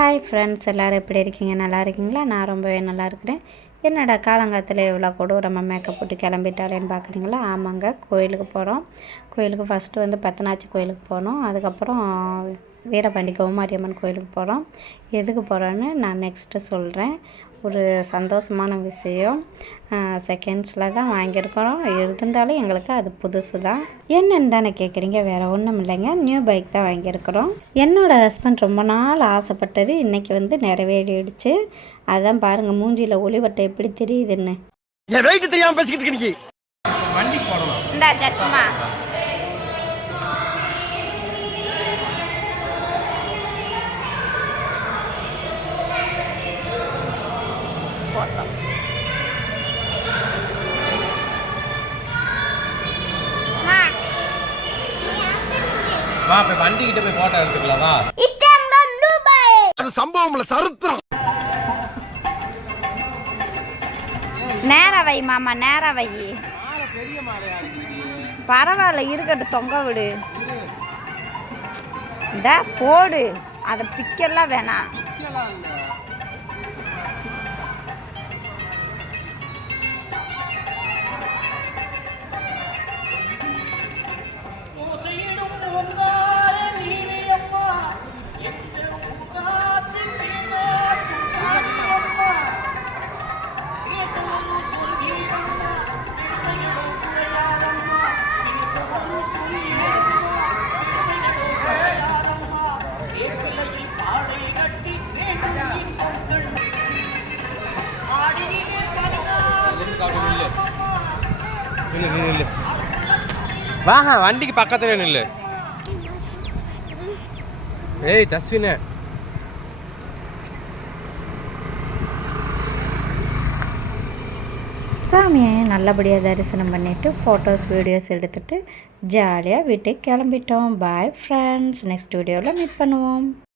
Hi friends, எல்லோரும் எப்படி இருக்கீங்க? நல்லா இருக்கீங்களா? நான் ரொம்பவே நல்லா இருக்கிறேன். என்னடா காலங்காலத்தில் இவ்வளோ கொடூரமாக மேக்கப் போட்டு கிளம்பிட்டாலேன்னு பார்க்குறீங்களா? ஆமாங்க, கோயிலுக்கு போகிறோம். கோயிலுக்கு ஃபஸ்ட்டு வந்து பத்தனாச்சி கோயிலுக்கு போனோம். அதுக்கப்புறம் வீரபாண்டி கௌமாரியம்மன் கோயிலுக்கு போகிறோம். எதுக்கு போகிறோன்னு நான் நெக்ஸ்ட்டு சொல்கிறேன். ஒரு சந்தோஷமான விஷயம். செகண்ட்ஸில் தான் வாங்கியிருக்கிறோம். இருந்தாலும் எங்களுக்கு அது புதுசு தான். என்னன்னு தானே கேட்குறீங்க? வேறு ஒன்றும் இல்லைங்க, நியூ பைக் தான் வாங்கியிருக்கிறோம். என்னோடய ஹஸ்பண்ட் ரொம்ப நாள் ஆசைப்பட்டது இன்றைக்கி வந்து நிறைவேறிடுச்சு. அதான் பாருங்கள் மூஞ்சியில் ஒளிவட்டை எப்படி தெரியுதுன்னு. தெரியாமல் பேசிக்கிட்டு வண்டி போடணும். இந்த சச்சுமா போட்டோம். வா போய் வண்டி கிட்ட போய் போட்டோ எடுத்துக்கலாம். வா, அது சம்பவம்ல சரித்திரம். நேரா வை மாமா, நேரா வை. பரவாயில்ல, இருக்கட்டும், தொங்க விடு. இந்த போடு, அதை பிக்கெல்லாம் வேணாம். வாங்க, வண்டிக்கு பக்கத்துல நில்லு. ஏய் தஸ்வினே, சாமியை நல்லபடியாக தரிசனம் பண்ணிவிட்டு ஃபோட்டோஸ் வீடியோஸ் எடுத்துகிட்டு ஜாலியாக வீட்டுக்கு கிளம்பிட்டோம். பாய் ஃப்ரெண்ட்ஸ், நெக்ஸ்ட் வீடியோவில் மீட் பண்ணுவோம்.